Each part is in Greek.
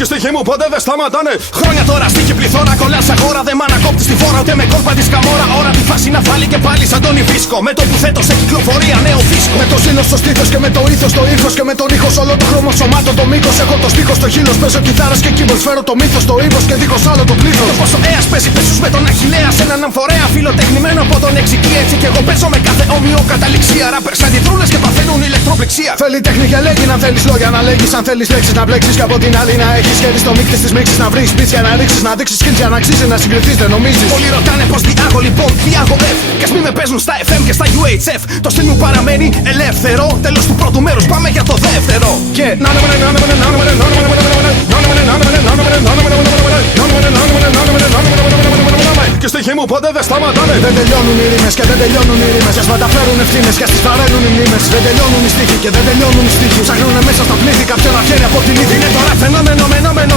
Και στοιχοί μου ποτέ δεν σταματάνε. Χρόνια τώρα στοίχη πληθώρα, κολλάς αγόρα. Δεν μ' ανακόπτει τη φόρα ούτε με κόλπα τη καμόρα. Ώρα τη φάση να βάλει και πάλι σαν τον Ιβίσκο. Με το που θέτω σε κυκλοφορία νέο δίσκο. Με το ζήλο στο στήθος και με το ήθος το ύφος. Και με τον ήχος όλο το χρώμο σωμάτων το μήκος. Έχω το στίχος στο χείλος. Παίζω κιθάρας και keyboards. Φέρω το μύθος στο ύβος και δίχως άλλο το πλήθος. Το πόσο έας παίζει πέσους με τον Αχιλλέα. Σε έναν αμφορέα φιλοτεχνημένο από τον εξική. Έτσι κι εγώ παίζω με κάθε όμοιο καταληξία. Ράπερς αντιδρούνες και παθαίνουν ηλεκτροπληξία. Θέλει τέχνη και λέγει να θέλεις λόγια να λέγεις. Αν θέλεις λέξεις να μπλέξεις και από την άλλη να έχεις χέρι στο μίκτη της μίξης. Να βρεις beats για να ρίξεις, να δείξεις skills για να αξίζει να συγκριθείς, δεν νομίζεις. Όλοι ρωτάνε πως διάγω λοιπόν, διάγω F. Κι ας μη με παίζουν στα FM και στα UHF. Το στυλ μου παραμένει ελεύθερο. Τέλος του πρώτου μέρους, πάμε για το δεύτερο. Και και στοιχοί μου ποτέ δεν σταματάνε. Δεν τελειώνουν οι ρήμες και δεν τελειώνουν οι ρήμες. Κι ας μεταφέρουν ευθύνες κι ας τις βαραίνουν οι μνήμες. Δεν τελειώνουν οι στίχοι και δεν τελειώνουν οι στίχοι. Ψάχνουνε μέσα στα πλήθη κάποιον να βγαίνει από την ήθη. Είναι τώρα φαινόμενο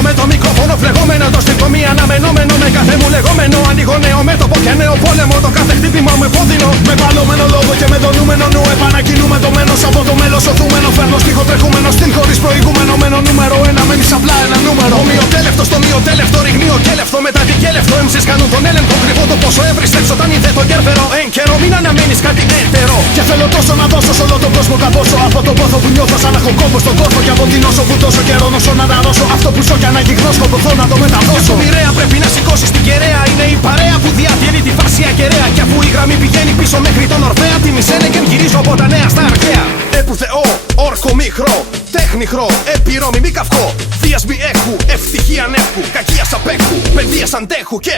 με το μικρόφωνο φλεγόμενο. Το στυλ μη αναμενόμενο με κάθε μου λεγόμενο. Ανοίγω νέο μέτωπο και νέο πόλεμο. Το κάθε χτύπημα με πόδινο. Με παλωμένο λόγο και με δονούμενο νου. Επανακινούμε το μένος από το μέλος οθούμενο. Φέρνω στίχο τρεχούμενο στυλ χωρίς προηγούμενο. Μένω νούμερο ένα, μένεις απλά ένα νούμερο. Ομοιοτέλευτο στο μειοτέλευτο ριγνίο κέλευτο. Μετά την κέλευτο έμψεις κάνουν τον έλεγχο. Κρυβώ το πόσο έβριστες όταν είδε τον κέρβερο. Εν καιρό μην αναμένεις κάτι έτερο. Και θέλω τόσο να δώσω σε όλο τον κόσμο καπόσο. Από τον πόθο που νιώθω σαν να έχω κόμπο στον κόρφο. Και από την όσο που τόσο καιρό νοσώ να αναρρώσω. Αυτό που ζω κι αναγυγνώ σκοπωθώ να το μεταδώσω. Και μοιραία πρέπει να σηκώσεις την κεραία. Είναι η παρέα που διατηρεί τη φάση ακεραία. Κι αφού η γραμμή πηγαίνει πίσω μέχρι τον Ορφέα. Τη μισένε και γυρίζω από τα νέα στα αρχαία. Έπου Θεό, όρκο μήχρο. Τέχνη χρό, επιρώμη μη καυκό. Δίας μη έχου, ευτυχία ανέχου. Κακίας απέχου, παιδείας αντέχου. Και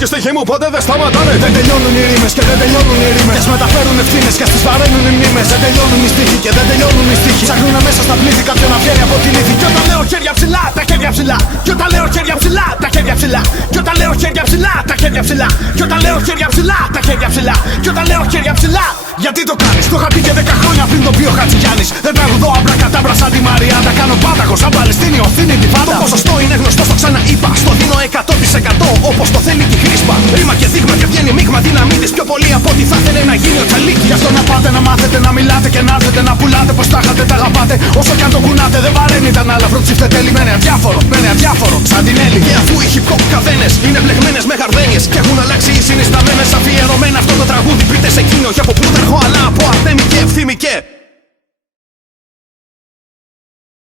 και στοιχοί μου ποτέ δεν σταματάνε. Δεν τελειώνουν οι ρήμες και δεν τελειώνουν οι ρήμες. Κι ας μεταφέρουν ευθύνες κι ας τις βαραίνουν οι μνήμες. Δεν τελειώνουν οι στίχοι και δεν τελειώνουν οι στίχοι. Ψάχνουνε μέσα στα πλήθη κάποιον να βγαίνει από την ήθη. Κι όταν λέω χέρια ψηλά, τα χέρια ψηλά. Κι όταν λέω χέρια ψηλά, τα χέρια ψηλά. Κι όταν λέω χέρια ψηλά, τα χέρια ψηλά. Κι όταν λέω χέρια ψηλά, τα χέρια ψηλά. Κι όταν λέω χέρια ψηλά. Γιατί το κάνεις, το είχα πει και 10 χρόνια πριν το πει ο Χατζηγιάννης. Δεν τραγουδώ αμπρά κατάμπρα σαν τη Μαρία. Τα κάνω πάταγο σαν Παλαιστίνιο, Θήνη τη πάντα. Το ποσοστό είναι γνωστό, το ξαναείπα. Στο δίνω 100% όπως το θέλει τη χρήσπα. Ρήμα και δείγμα και βγαίνει μείγμα δυναμίτης πιο πολύ από ό,τι θα ήθελε να γίνει ο Τσαλίκης. Γι' αυτό να πάτε να μάθετε να μιλάτε και να έρθετε να πουλάτε. Πως τα είχατε, τα αγαπάτε. Όσο κι αν το κουνάτε, δεν βαραίνει τα ανάλαφρο. Ψήφτε τέλει με αδιάφορο, σαν την Έλλη. Και αφού οι hip hop καδένες είναι μπλεγμένες με γαρδένιες και έχουν αλλάξει οι συνισταμένες, αφιερωμένα αυτό το τραγούδι πείτε σε εκείνο. Για από πού θα έρχω, αλλά από Αρτέμι και Ευθύμη και